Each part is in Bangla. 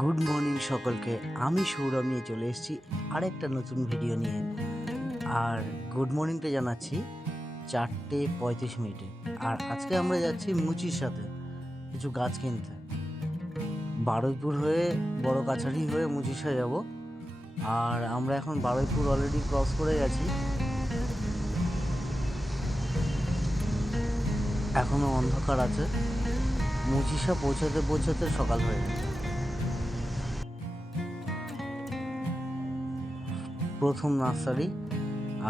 গুড মর্নিং সকলকে। আমি সৌরভ নিয়ে চলে এসেছি আরেকটা নতুন ভিডিও নিয়ে। আর গুড মর্নিংটা জানাচ্ছি 4:35। আর আজকে আমরা যাচ্ছি মুচির সাথে কিছু গাছ কিনতে। বারুইপুর হয়ে বড় কাছারি হয়ে মুচিসা যাব। আর আমরা এখন বারুইপুর অলরেডি ক্রস করে গেছি, এখনও অন্ধকার আছে। মুচিসা পৌঁছাতে পৌঁছাতে সকাল হয়ে গেছে। প্রথম নার্সারি,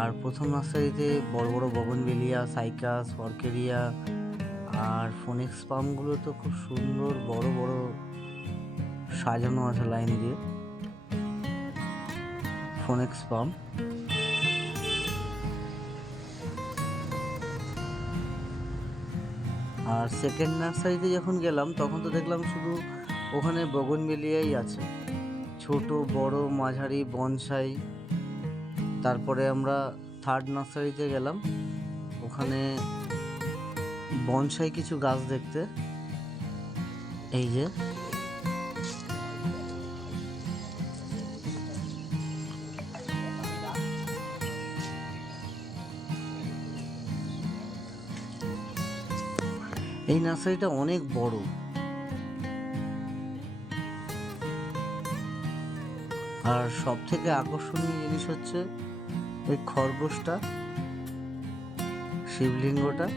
আর প্রথম নার্সারিতে বড় বড় বগনভেলিয়া, সাইকাস, অর্কেরিয়া আর ফোনেক্স পামগুলো তো খুব সুন্দর বড় বড় সাজানো আছে লাইন দিয়ে। ফোনেক্স পাম। আর সেকেন্ড নার্সারিতে যখন গেলাম তখন তো দেখলাম শুধু ওখানে বগনভেলিয়াই আছে, ছোট বড় মাঝারি বনসাই। তারপরে আমরা থার্ড নার্সারিতে গেলাম, ওখানে বনসাই কিছু গাছ দেখতে। এই যে এই নার্সারিটা অনেক বড়। আর সব থেকে আকর্ষণীয় জিনিস হচ্ছে ওই খরগোশটা, শিবলিঙ্গটা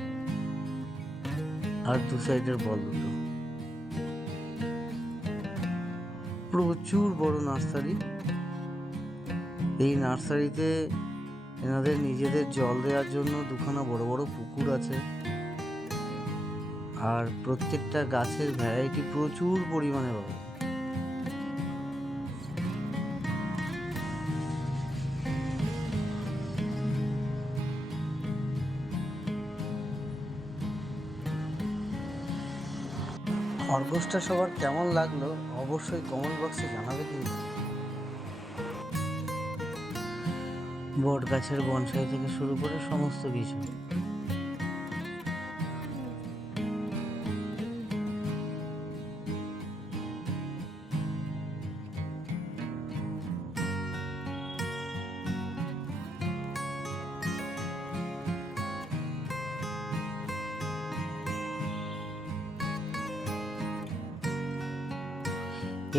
আর দু সাইডের বল দুটো। প্রচুর বড় নার্সারি। এই নার্সারিতে এনাদের নিজেদের জল দেওয়ার জন্য দুখানা বড় বড় পুকুর আছে। আর প্রত্যেকটা গাছের ভ্যারাইটি প্রচুর পরিমাণে পাবে। খরগোশটা সবার কেমন লাগলো অবশ্যই কমেন্ট বক্সে জানাবে কিন্তু। বট গাছের বনসাই থেকে শুরু করে সমস্ত কিছু।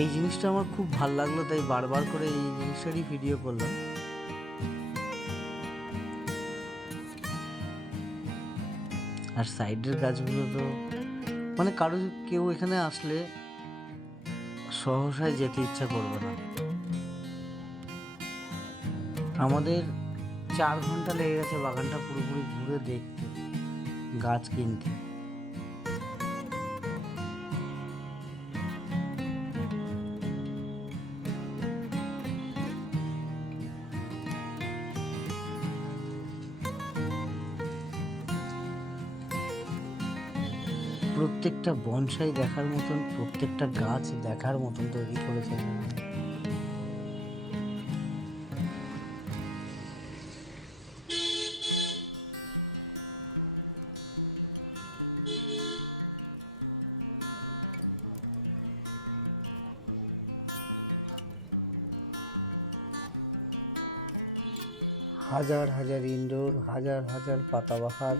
এই জিনিসটা আমার খুব ভালো লাগলো, তাই বারবার করে এই জিনিসটারই ভিডিও করলাম। আর সাইডের গাছগুলো তো মানে কেউ এখানে আসলে সহসায় যেতে ইচ্ছা করবে না। আমাদের 4 ঘন্টা লেগে গেছে বাগানটা পুরোপুরি ঘুরে দেখতে, গাছ কিনতে। প্রত্যেকটা বনসাই দেখার মতন, প্রত্যেকটা গাছ দেখার মতন তৈরি করেছে। হাজার হাজার ইনডোর, হাজার হাজার পাতাবাহার,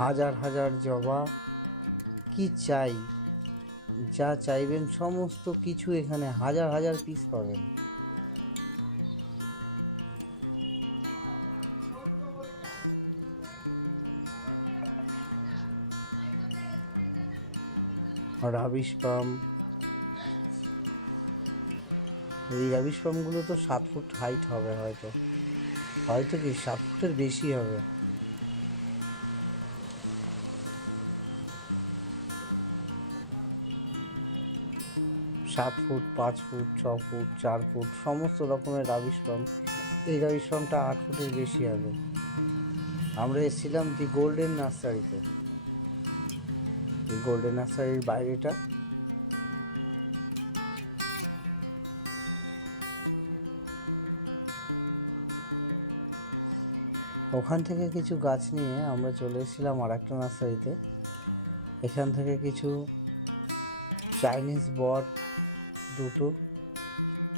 হাজার হাজার জবা। কি চাই, যা চাইবেন সমস্ত কিছু এখানে হাজার হাজার পিস পাবেন। রাবিশ পাম, এই রাবিশ পামগুলো তো 7 ফুট হাইট হবে, হয়তো হয়তো কি 7 ফুটের বেশি হবে। সাত ফুট, 5 ফুট, 6 ফুট, 4 ফুট সমস্ত রকমের রাবিশ পাম। এই রাবিশ পামটা 8 ফুটের বেশি হবে। আমরা এসেছিলাম দি গোল্ডেন নার্সারিতে। এই গোল্ডেন নার্সারির বাইরেটা। ওখান থেকে কিছু গাছ নিয়ে আমরা চলে এসেছিলাম আর একটা নার্সারিতে। এখান থেকে কিছু চাইনিজ বট, দুটো